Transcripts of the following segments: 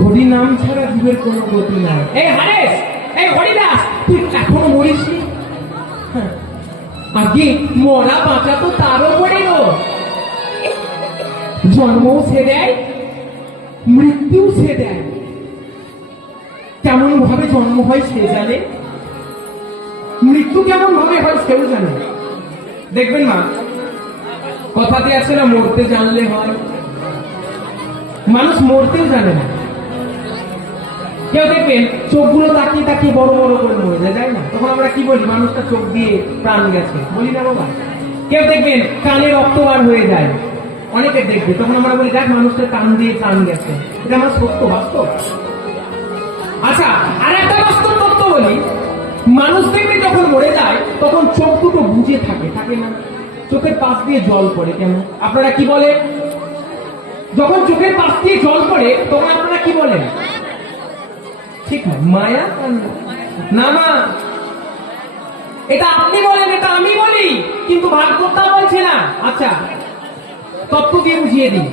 হরি নাম ছাড়া জীবের কোনো গতি নাই। এই হারেস, এই হরিদাস, তুই এখনো মরিসনি? আগে মরা বাঁচা তো তারও পড়ে গো। জন্মও সে দেয়, মৃত্যুও সে দেয়। কেমন ভাবে জন্ম হয় সে জানে, মৃত্যু কেমন ভাবে হয় সেও জানে। দেখবেন মা, কথাতে আছে না, মরতে জানলে হয়। মানুষ মরতেও জানে না। কেউ দেখবেন চোখগুলো তাকিয়ে তাকিয়ে বড় বড় করে মরে যায় না? তখন আমরা কি বলি? মানুষটা চোখ দিয়ে প্রাণ গেছে, বলি না বাবা? কেউ দেখবেন কানে রক্ত বার হয়ে যায়, অনেকে দেখবে, তখন আমরা বলি দেখ মানুষটা কান দিয়ে প্রাণ গেছে। এটা আমার সত্য, বাস্তব। আচ্ছা, আর একটা বাস্তব তত্ত্ব বলি। মানুষ দেখবে যখন মরে যায় তখন চোখ দুটো বুজে থাকে, থাকে না? চোখের পাশ দিয়ে জল পড়ে। কেন? আপনারা কি বলেন? যখন চোখের পাশ দিয়ে জল পড়ে তখন আপনারা কি বলেন? ঠিক না, মায়া না মা, এটা আপনি বলেন, এটা আমি বলি, কিন্তু ভাগবতটা বলছে না। আচ্ছা, তত্ত্ব দিয়ে বুঝিয়ে দিই।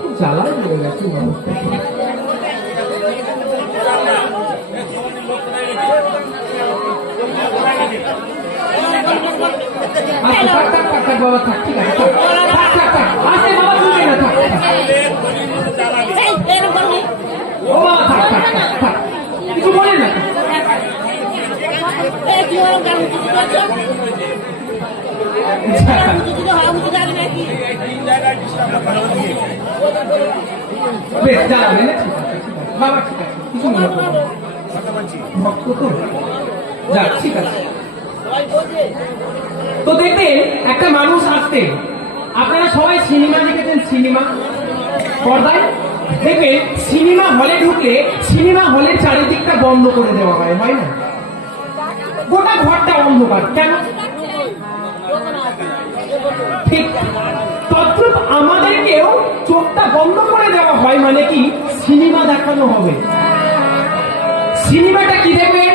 খুব জ্বালায় হয়ে গেছে মানুষটা। বাবা থাক, ঠিক আছে, আসে বাবা, শুনবে না, থাক। ও বাবা থাক, থাক, থাক, থাক, কিছু বলে না। বেশ জ্বালাবে না, ঠিক আছে বাবা, ঠিক আছে, কিছু মনে করবে ভক্ত তো, যাক, ঠিক আছে। তো দেখবেন একটা মানুষ আসতে, আপনারা সবাই সিনেমা দেখেছেন, সিনেমা পর্দায় দেখবেন সিনেমা হলে ঢুকলে সিনেমা হলের চারিদিকটা বন্ধ করে দেওয়া হয়, হয় না? গোটা ঘরটা অন্ধকার। কেন? ঠিক তদ্রুপ আমাদেরকেও চোখটা বন্ধ করে দেওয়া হয়, মানে কি সিনেমা দেখানো হবে। সিনেমাটা কি দেখবেন?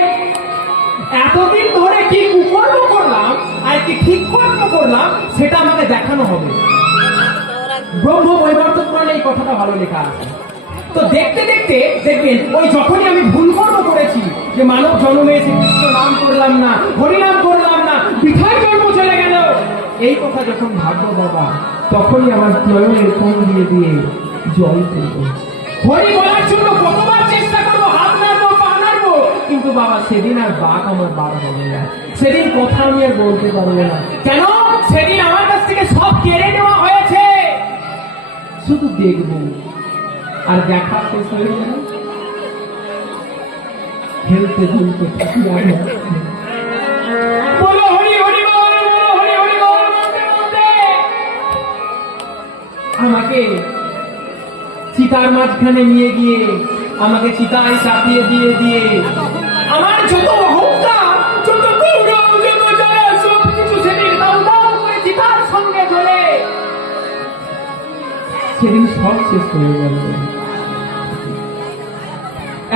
এতদিন ধরে কি কুকর্ম করলাম আর কি ঠিক কর্ম করলাম সেটা আমাকে দেখানো হবে। ব্রহ্ম বৈবর্ত পুরাণে এই কথাটা ভালো লেখা আছে। তো দেখতে দেখতে দেখবেন ওই যখনই আমি ভুল কর্ম করেছি, যে মানব জন্মে এসে কৃষ্ণ নাম করলাম না, হরিনাম করলাম না, বৃথায় জন্ম চলে গেল, এই কথা যখন ভাববো বাবা, তখনই আমার নয়নের কোণ দিয়ে দিয়ে জল পড়বো। হরি বলার জন্য কতবার চেষ্টা করবো, হাত নাড়বো, পা নাড়বো, কিন্তু বাবা সেদিন আর বাক আমার বার হবে না, সেদিন কথা আমি আর বলতে পারবো না। কেন? সেদিন আমার কাছ থেকে সব কেড়ে নেওয়া হয়েছে। শুধু দেখবো আর দেখা শেষ হয়ে গেল, খেলতে ধুলতে থাকি। বলো হরি হরি বল, হরি হরি বল বলতে বলতে আমাকে চিতার মাঝখানে নিয়ে গিয়ে আমাকে চিতায় চাপিয়ে দিয়ে দিয়ে আমার যত অহংকার, যত গৌরব, যত জয়, সব কিছু সেদিন দাউ দাউ করে চিতার সঙ্গে জ্বলে সেদিন সব শেষ হয়ে গেল।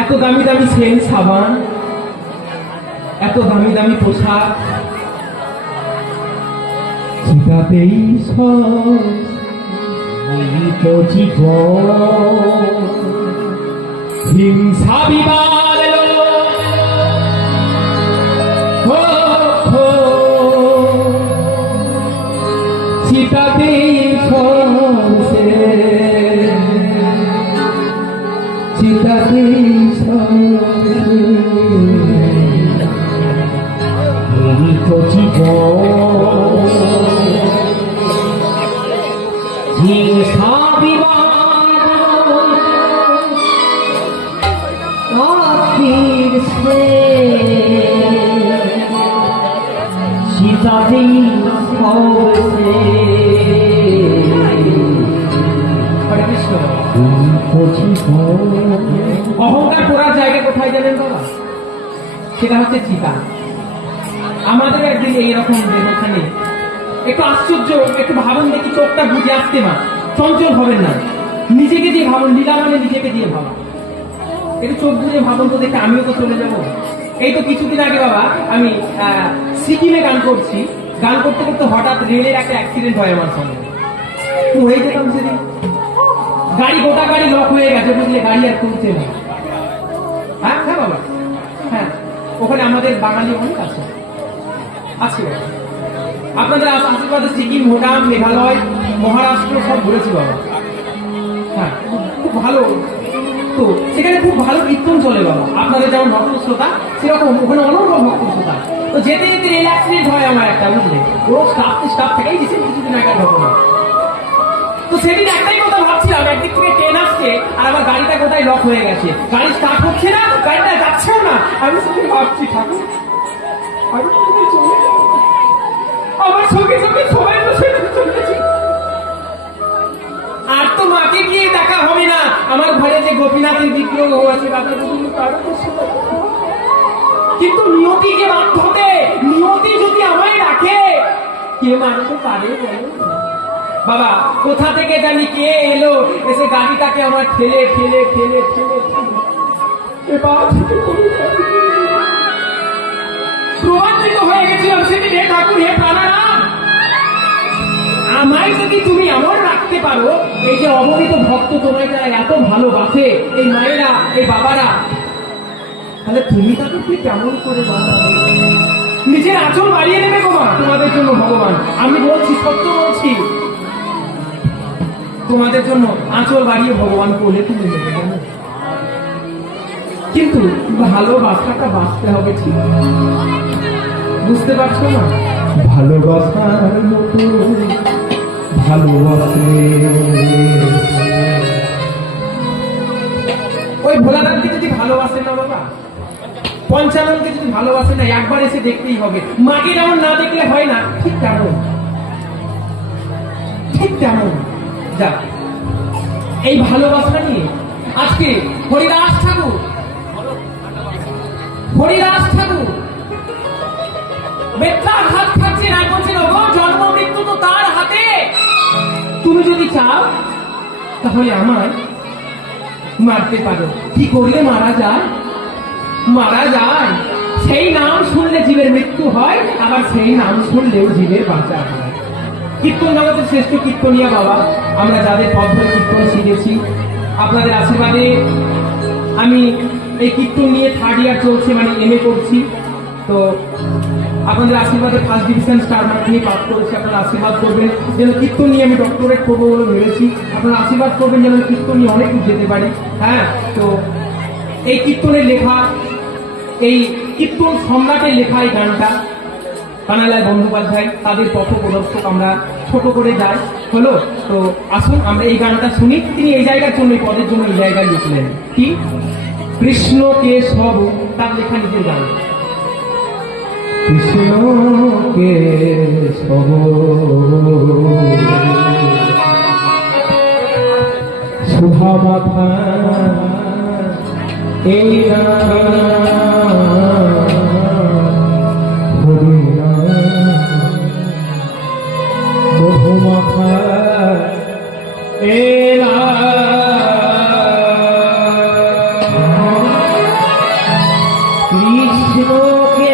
এত দামি দামি সেন্ট সাবান, এত দামি দামি পোশাক, চিতাতেই সব হিংসা বিবাদ চিতাতেই চিতাতেই হিংসা চিতাতেই অহংকার করার জায়গা কোথায় জানেন বাবা? সেটা হচ্ছে চিতা। আমাদের একদিন এইরকম দেহখানে একটু আশ্চর্য, একটু ভাবুন দেখি, চোখটা বুঝে আসতে মা, চঞ্চল হবেন না, নিজেকে দিয়ে ভাবুন, লীলা মানে নিজেকে দিয়ে ভাবা, একটু চোখ বুঝে ভাবুন তো দেখে আমিও তো চলে যাবো। এই তো কিছুদিন আগে বাবা আমি সিকিমে গান করছি, গান করতে করতে হঠাৎ রেলের একটা অ্যাক্সিডেন্ট হয় আমার সঙ্গে, মরে যেতাম সেদিন। গান গোটা গাড়ি লক হয়ে গেছে, বুঝলে, গাড়ি আর তুলছে না। হ্যাঁ হ্যাঁ বাবা, হ্যাঁ ওখানে আমাদের বাঙালি অনেক আছে। আপনাদের আশীর্বাদে সিকিম, ভুটান, মেঘালয়, মহারাষ্ট্র সব ঘুরেছি বাবা। হ্যাঁ খুব ভালো, তো সেখানে খুব ভালো কীর্তন চলে বাবা। আপনাদের যেমন ভক্ত শ্রোতা, সেরকম ওখানে অনর্গল ভক্ত শ্রোতা। তো যেতে যেতে রেল অ্যাক্সিডেন্ট হয় আমার একটা, বুঝলে, ওর স্টাফ থেকেই রিসেন্ট কিছুদিন আগের ঘটনা। তো সেদিন একটাই কথা ভাবছিলাম, একদিক থেকে ট্রেন আসছে আর আমার গাড়িটা কোথায় লক হয়ে গেছে, গাড়ি স্টার্ট হচ্ছে না, গাড়িটা যাচ্ছেও না। আমি শুধু ভাবছি, ঠাকুর আমার সঙ্গে সঙ্গে সবাই বসে চলেছি, আর তো মাকে গিয়ে দেখা হবে না। আমার ঘরে যে গোপীনাথের বিগ্রহ আছে, কিন্তু নিয়তিকে মাধ্যমে, নিয়তি যদি আমায় রাখে, কে মানতে পারে বাবা? কোথা থেকে জানি কে এলো, এসে গাড়িটাকে আমার ঠেলে ঠেলে ঠেলে ঠেলে প্রভাবিত হয়ে গেছিলাম সেদিন। হে ঠাকুর, হে প্রাণারাম, আমায় যদি তুমি এমন রাখতে পারো, এই যে অবহিত ভক্ত তোমায় যারা এত ভালোবাসে, এই মায়েরা, এই বাবারা, তাহলে তুমি তাদেরকে কেমন করে নিজের আঁচল বাড়িয়ে নেবে গো মা তোমাদের জন্য ভগবান। আমি বলছি, সত্য বলছি, তোমাদের জন্য আঁচল বাড়িয়ে ভগবান কোলে তুলে নেবে, জানো? কিন্তু ভালোবাসাটা বাঁচতে হবে, ঠিক বুঝতে পারছো না? ভালোবাসার মতো ভালোবাসে ওই ভোলাদানকে যদি ভালোবাসে না বাবা, পঞ্চাননকে যদি ভালোবাসে না, একবার এসে দেখতেই হবে। মাকে যেমন না দেখলে হয় না, ঠিক তেমন, ঠিক তেমন। যা এই ভালোবাসা নিয়ে আজকে হরিদাস ঠাকুর বেত্রাঘাত খাচ্ছেন, আর বলছেন ওগো, জন্ম মৃত্যু তো তার হাতে, তুমি যদি চাও তাহলে আমায় মারতে পারো। কি করলে মারা যায়? মারা যায় সেই নাম শুনলে জীবের মৃত্যু হয়, আবার সেই নাম শুনলেও জীবের বাঁচা হয়। কীর্তন জগতের শ্রেষ্ঠ কীর্তনিয়া বাবা, আমরা যাদের পথ ধরে কীর্তন শিখেছি, আপনাদের আশীর্বাদে আমি এই কীর্তন নিয়ে 3rd ইয়ার চলছে, মানে MA করছি। তো আপনাদের আশীর্বাদে 1st ডিভিশন স্টার মার্ক নিয়ে পাস করেছি। আপনারা আশীর্বাদ করবেন যেন কীর্তন নিয়ে আমি ডক্টরেট করবো বলে ভেবেছি। আপনারা আশীর্বাদ করবেন যেন কীর্তন নিয়ে অনেক কিছু যেতে পারি। হ্যাঁ, তো এই কীর্তনের লেখা, এই কীর্তন সম্রাটের লেখা এই গানটা কানাইলাল বন্দ্যোপাধ্যায়, তাদের পথ প্রদর্শক আমরা ছোট করে যাই, হলো। তো আসুন আমরা এই গানটা শুনি। তিনি এই জায়গার জন্য, এই পদের জন্য এই জায়গায় লিখলেন কি, কৃষ্ণকে সব, তার লেখা নিজের গান। কৃষ্ণকে সব সুধা মাথা এই বহুমাখা এরা কৃষ্ণকে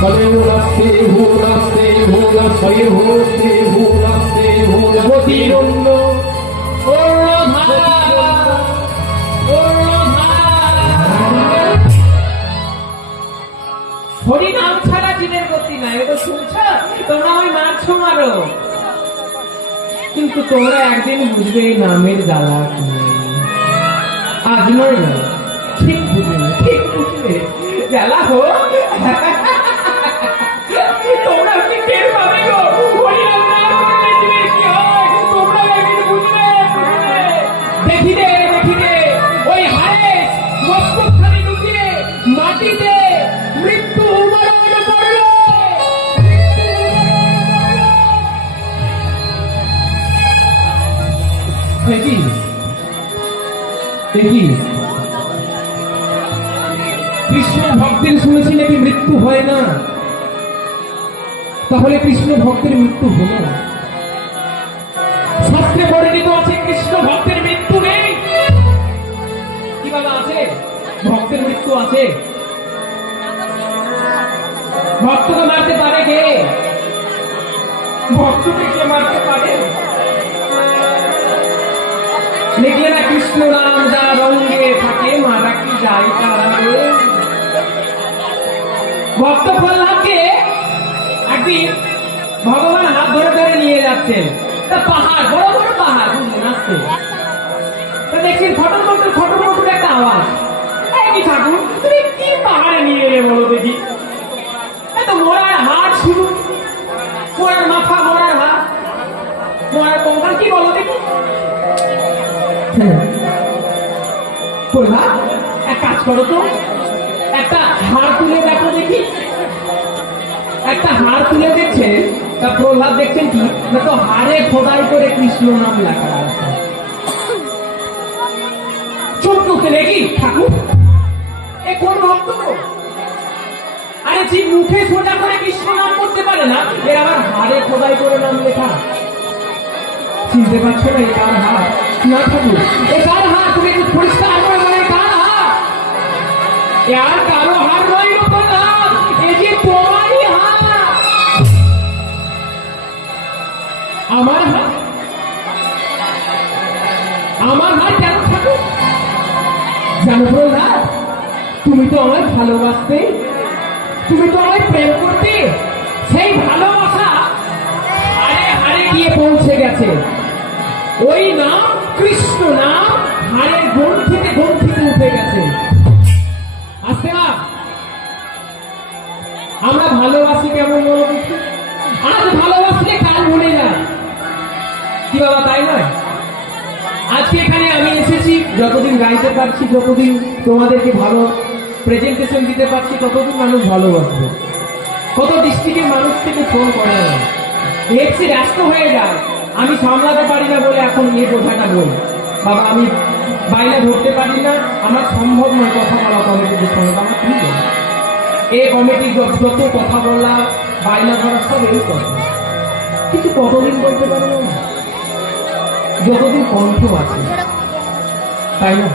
ভোলাস্তে ভোলাস্তে ভোলাস্তে ভোলাস্তে ভোলাস্তে ভোলাবতীরণ্য হরি নাম ছাড়া দিনের গতি নাই। এটা শুনছ? তোমরা ওই মারছো মারো, কিন্তু তোমরা একদিন বুঝবে এই নামের জ্বালা কি। আজ নয় না, ঠিক বুঝবে, ঠিক বুঝবে জ্বালা হো। তোমরা কি টের পাবে গো? হরি নাম না করলে দিনের কি হয় তোমরা একদিন বুঝবে। দেখি রে ওই হারেস মস্তকখানি ঢুকিয়ে মাটিতে মৃত্যু উমারণ করলো। দেখি কৃষ্ণ ভক্তের শুনেছি নাকি মৃত্যু হয় না, তাহলে কৃষ্ণ ভক্তের মৃত্যু হলো না। শাস্ত্রে বর্ণিত আছে কৃষ্ণ ভক্তের মৃত্যু নেই। কি বাবা আছে? ভক্তের মৃত্যু আছে। ভক্তকে মারতে পারে কে? ভক্তকে কে মারতে পারে? লিখলে না কৃষ্ণ নাম যা রঙ্গে থাকে মারা কি যায় তারা। ভক্ত প্রহ্লাদকে একদিন ভগবান হাত ধরে ধরে নিয়ে যাচ্ছেন। তা পাহাড়, বড় বড় পাহাড়, বুঝলেন আসতে। দেখছেন ফটর ফটর একটা আওয়াজ। কি ঠাকুর তুমি কি পাহাড়ে নিয়ে এলে বলো দেখি? এত মরার হাট শুরু, মরার মাথা, মরার হাত, মরার কঙ্কাল, কি বলো দেখি? প্রহ্লাদ এক কাজ করো তো, একটা হাড় তুলে দেখো দেখি। একটা হাড় তুলে দেখছেন, তা প্রহ্লাদ দেখছেন কি না, তো হাড়ে খোদাই করে কৃষ্ণ নাম লেখা আছে। চোখ টুকতে দেখি ঠাকুর এ কোন ভক্ত? আরে যে মুখে সোজা করে কৃষ্ণ নাম করতে পারে না, এর আবার হাড়ে খোদাই করে নাম লেখা। চিনতে পারছো না এ কার হাড়? না ঠাকুর এ কার হাড়? তুমি একটু পরিষ্কার করে বলে কার হাড়? আর কারো হাড় নয় প্রহ্লাদ, এ যে তোমারই হাড়। আমার হাড়? আমার হাড় কেন ঠাকুর? জানো প্রহ্লাদ, তুমি তো আমায় ভালোবাসতে, তুমি তো আমায় প্রেম করতে। সেই ভালোবাসা হাড়ে হাড়ে গিয়ে পৌঁছে গেছে। ওই নাম কৃষ্ণ নাম হাড়ের গ্রন্থিতে গ্রন্থিতে উঠে গেছে। আসতে না আমরা ভালোবাসি কেমন বলো দেখি? আজ ভালোবাসলে কাল ভুলে যায়। কি বাবা তাই নয়? আজকে এখানে আমি এসেছি, যতদিন গাইতে পারছি, যতদিন তোমাদেরকে ভালো প্রেজেন্টেশন দিতে পারছি, ততদিন মানুষ ভালোবাসবে। কত ডিস্ট্রিক্টের মানুষ থেকে ফোন করে না, এফসি ব্যস্ত হয়ে যায়, আমি সামলাতে পারি না বলে এখন এই কথাটা বলি। বাবা আমি বাইরে ধরতে পারি না, আমার সম্ভব নয় কথা বলা কমিটির সঙ্গে। আমার কি বলি, এই কমিটি যত কথা বলা বাইনা ধরা সব এই কথা, কিন্তু কতদিন বলতে পারবো না? যতদিন কণ্ঠ আছে, তাই না?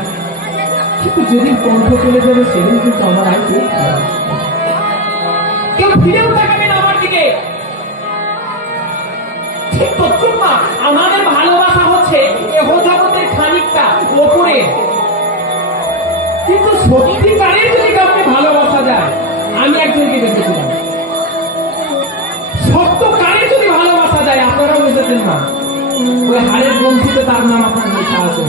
কিন্তু যেদিন কণ্ঠ চলে যাবে সেদিন কিন্তু আমার আর কেউ ফিরেও তাকাবে না আমার দিকে। ঠিক তথ্য না, আমাদের ভালোবাসা হচ্ছে এহ জগতের খানিকটা ওপরে, কিন্তু সত্যিকারের যদি কাউকে ভালোবাসা যায়, আমি একজনকে দেখেছিলাম, সত্যকারের যদি ভালোবাসা যায়, আপনারাও বুঝেছেন না, ওই হাড়ের গ্রন্থিতে তার নাম আপনার লেখা আছে।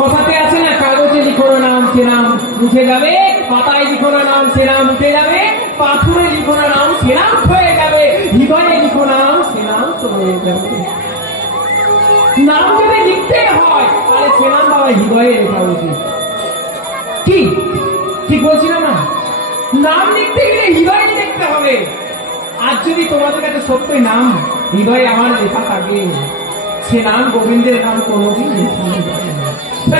কথাতে আছে না, কাগজে লিখো না নাম সে নাম উঠে যাবে, পাতায় লিখো না নাম সে নাম উঠে যাবে, পাথরে লিখো না নাম সে নাম হয়ে যাবে, হৃদয়ে লিখো নাম সে নাম হয়ে যাবে। নাম যদি লিখতে হয় তাহলে সে নাম বাবা হৃদয়ে লেখা উচিত। কি ঠিক বলছি না? নাম লিখতে গেলে হৃদয়ে লিখতে হবে। আজ যদি তোমাদের কাছে সত্যই নাম হৃদয়ে আমার লেখা থাকে, সে নাম গোবিন্দের নাম কোনোদিন লেখা যাবে না।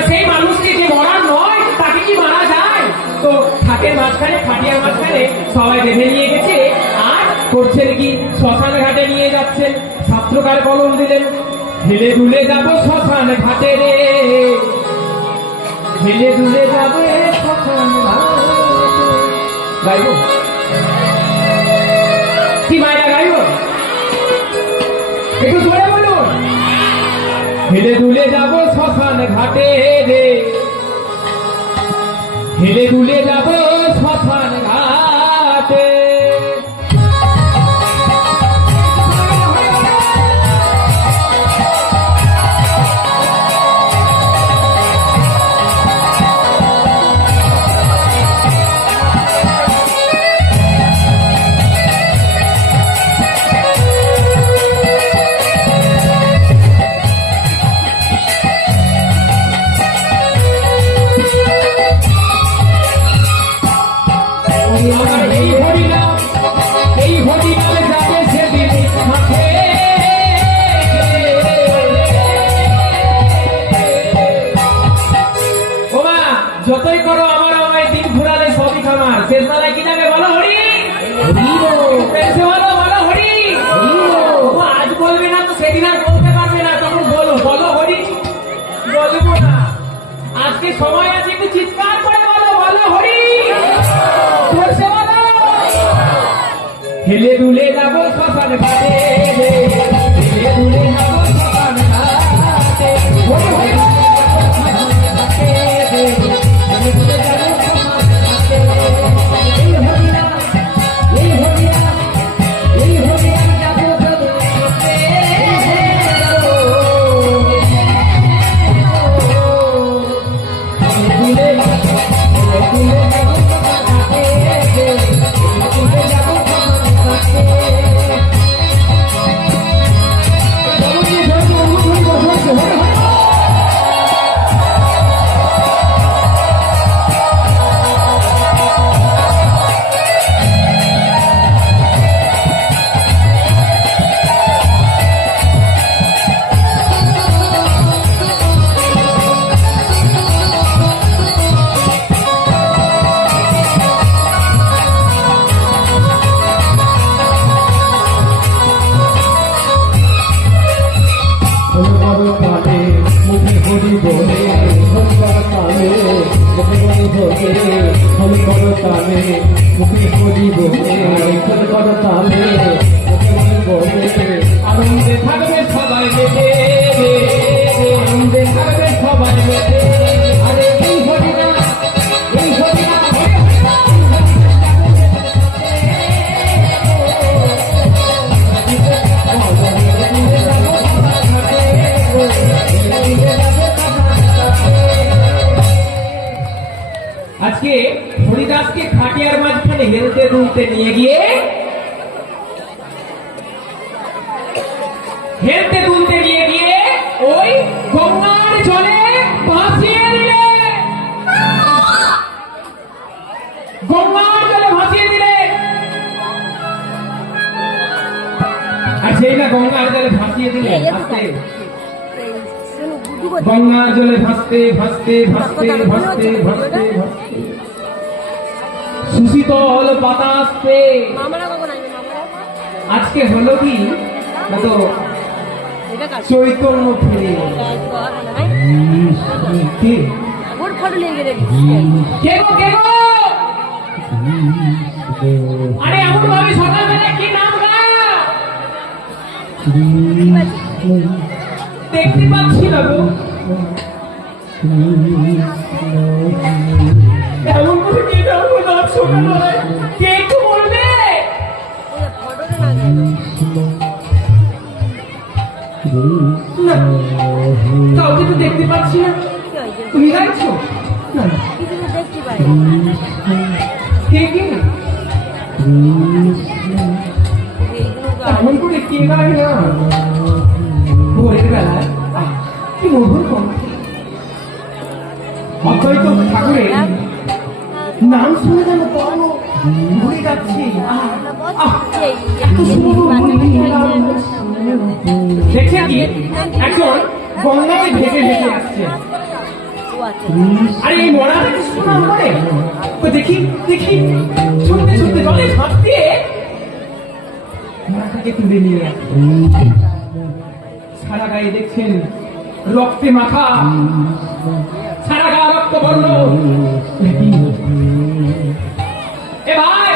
সেই মানুষকে যে মরার নয়, তাকে কি মারা যায়? তো খাটের মাঝখানে, খাটিয়ার মাঝখানে সবাই বেঁধে নিয়ে গেছে, আর করছেন কি শ্মশান ঘাটে নিয়ে যাচ্ছেন। ছাত্রকার কলম দিলেন, হেলে দুলে যাবো শ্মশান ঘাটে রে, হেলে দুলে যাবে শ্মশান ঘাটে। গাইব কি মায়েরা গাইব? একটু জোরে বলুন। হেলে দুলে যাব শ্মশান ঘাটে রে, হেলে দুলে যাব শ্মশান ঘাটে। যতই করো আমার আমায় দিন ঘুরালে সবই খামার, শেষ বেলায় কি যাবে বলো? হরি বলো, বলো হরি। আজ বলবে না তো সেদিন আর বলতে পারবে না, তখন বলো বলো হরি। বলবো না, আজকে সময় আছে, একটু চিৎকার করে বলো বলো হরি। বলছে বলো। হেলে দুলে যাবো শ্মশান ঘাটে, হেলে দুলে যাবো শ্মশান ঘাটে। হরি হরি আনন্দে থাকবে সবাই মেতে, আনন্দে থাকবে সবাই মেতে। আরে এই হরিনা, এই হরিনা আজকে হরিদাসকে খাটিয়ার মাঝখানে হেলতে দুলতে নিয়ে গিয়ে, হেলতে দুলতে নিয়ে গিয়ে ওই গঙ্গার জলে ভাসিয়ে দিলে, গঙ্গার জলে ভাসিয়ে দিলে। আর সেই না গঙ্গার জলে ভাসিয়ে দিলে, ভাসতে গঙ্গার জলে ভাসতে ভাসতে ভাসতে ভাসতে ভাসতে ভাসতে সুশীতল বাতাসে আজকে হলো কি তো চৈতন্য ফিরে আরে এমন ভাবে সকালবেলা কি নাম দেখতে পাচ্ছি না গো, এমন করে কে নাম সকালবেলায় কে একটু বলবে? কাউকে তো দেখতে পাচ্ছি না। তুমি গাইছো? কে কে এমন করে কে গায় না ভোরের বেলায়? কি মধুর কণ্ঠ! অদ্বৈত ঠাকুরের নাম শুনে যেন বড় ঘুরে যাচ্ছে। দেখে কি এখন গঙ্গাতে ভেসে ভেসে আসছে। আরে এই মরা সুনাম করে দেখি দেখি শুনতে শুনতে জলে ঝাঁপ দিয়ে মরাটাকে তুলে নিয়ে সারা গায়ে দেখছেন রক্তে মাখা, সারা গা রক্ত বর্ণ। এ ভাই,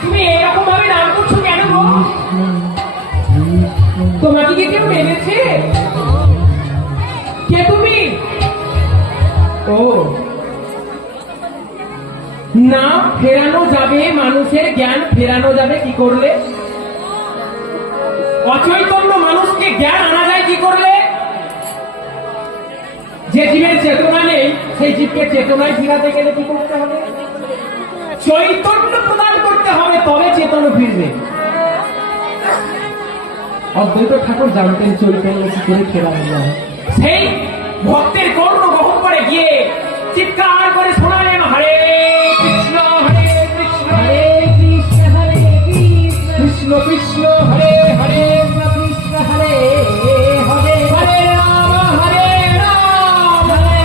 তুমি এরকম ভাবে নাম করছো কেন গো? না ফেরানো যাবে, মানুষের জ্ঞান ফেরানো যাবে কি করলে? অচৈতন্য মানুষকে জ্ঞান আনা যায় কি করলে? যে জীবের চেতনা নেই সেই জীবকে চেতনায় ফিরাতে গেলে কি করতে হবে? চৈতন্য প্রদান করতে হবে, তবে চেতন ফিরবে। অদ্বৈত ঠাকুর জানতেন চৈতন্য কি করে ফেরানো যায়। সেই ভক্তের কর্ণ বহন করে গিয়ে চিৎকার করে শোনালেন, হরে কৃষ্ণ হরে কৃষ্ণ হরে কৃষ্ণ হরে কৃষ্ণ কৃষ্ণ হরে হরে কৃষ্ণ হরে হরে হরে রাম হরে রাম হরে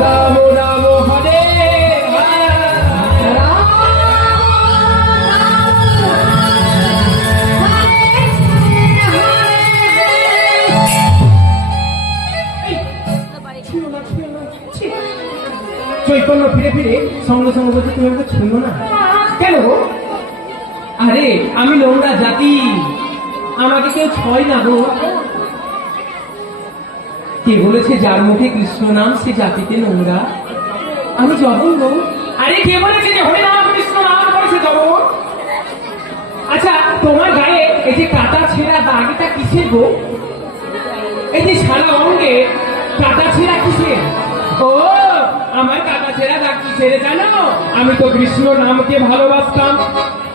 রাম রাম হরে চৈতন্য ফিরে ফিরে সঙ্গে সঙ্গে বলছে, তুমি আমাকে ছুঁড়ো না কেন গো? আরে আমি নোংরা জাতি, আমাকে কেউ ছয় না গো। কে বলেছে যার মুখে কৃষ্ণ নাম সে জাতিতে নোংরা? আমি জঘন্য। আরে কে বলেছে যে হরে নাম কৃষ্ণ নাম করেছে জঘন্য? আচ্ছা তোমার গায়ে এই যে কাটা ছেঁড়া দাগ, এটা কিসের গো? এই যে সারা অঙ্গে কাটা ছেঁড়া কিসের? ও আমার কাটা ছেঁড়া দাগ কিসের জানো? আমি তো কৃষ্ণ নামকে ভালোবাসতাম,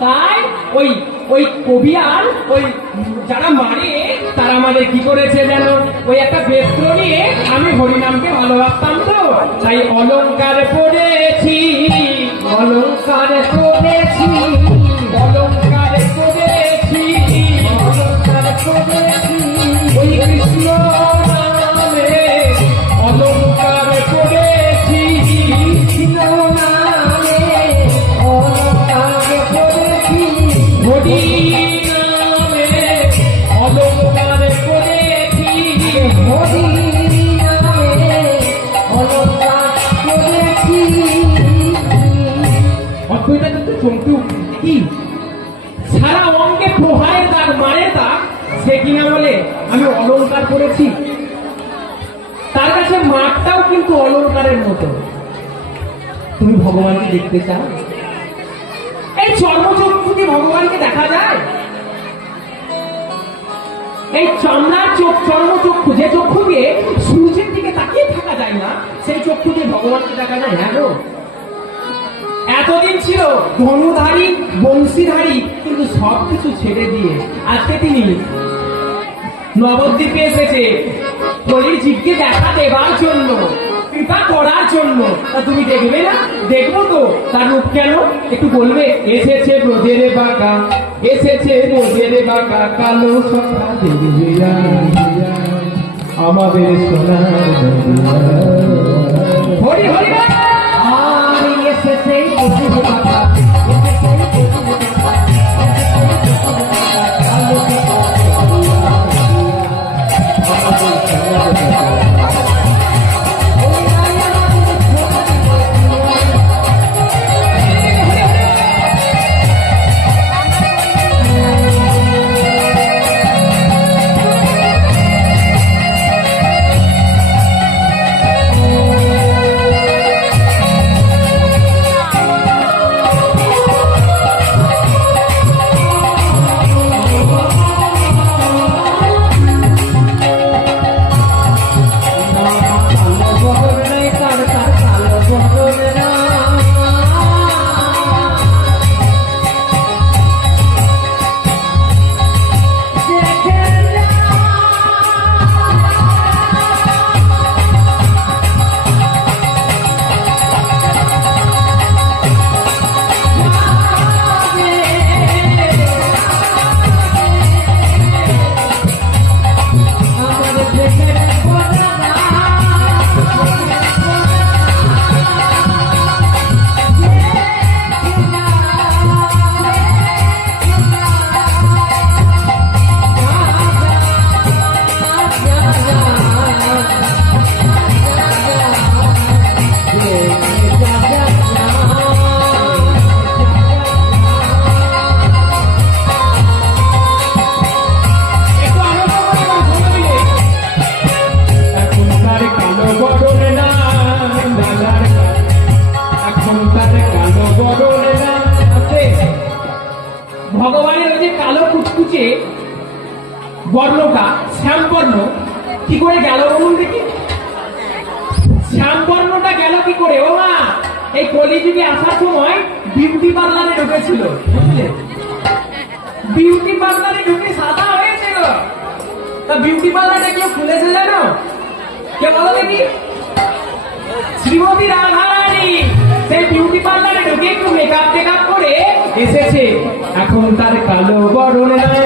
তাই ওই ওই কবি আর ওই যারা মারে তারা আমাদের কি করেছে জানো? ওই একটা বেত্র নিয়ে আমি হরিনামকে ভালোবাসতাম, তো তাই অলংকার পড়েছি, অলংকার পড়েছি, অলংকার পড়েছি, অলংকার পড়েছি ওই কৃষ্ণ নামে, অলংকার পড়েছি কৃষ্ণ নামে, অলংকার পড়েছি হরি নামে, অলংকার পড়েছি হরি নামে, অলংকার পড়েছি। অদ্বৈতা কিন্তু চমকে উঠছে, কি সারা অঙ্গে প্রহারের দাগ, মারের দাগ, সে কিনা বলে আমি অলংকার করেছি। তার কাছে মাঠটাও কিন্তু অলংকারের মতো। তুমি ভগবানকে দেখতে চাও? এই চর্মচক্ষু দিয়ে ভগবানকে দেখা যায়? এই চামড়ার চোখ, চর্মচক্ষু, যে চক্ষু দিয়ে সূর্যের দিকে তাকিয়ে থাকা যায় না, সেই চক্ষু দিয়ে ভগবানকে দেখা যায়? হ্যাঁ গো। এতদিন ছিল ধনুধারী বংশীধারী, কিন্তু সবকিছু ছেড়ে দিয়ে আজকে তিনি নবদ্বীপে এসেছে বলির জীবকে দেখা দেবার জন্য, কৃপা করার জন্য। তা তুমি দেখবে না? দেখবো তো। তার রূপ কেন একটু বলবে? এসেছে ব্রজের বাঁকা, এসেছে ব্রজের বাঁকা, কালো সখা দেবিয়া আমাদের সোনার হরি হরি। আর এসেছে ব্রজের বাঁকা, যে বর্ণটা শ্যামবর্ণ কি করে গেল বলুন দেখি? শ্যামবর্ণটা গেল কি করে? ও মা, এই কলিযুগে আসার সময় বিউটি পার্লারে ঢুকেছিল, বুঝলে? বিউটি পার্লারে ঢুকে সাদা হয়েছিল। তা বিউটি পার্লারটা কেউ খুলেছে জানো? কে বলো দেখি? শ্রীমতী রাধারানী সেই বিউটি পার্লারে ঢুকে একটু মেকআপ টেকআপ করে এসেছে। এখন তার কালো বরণ নাই,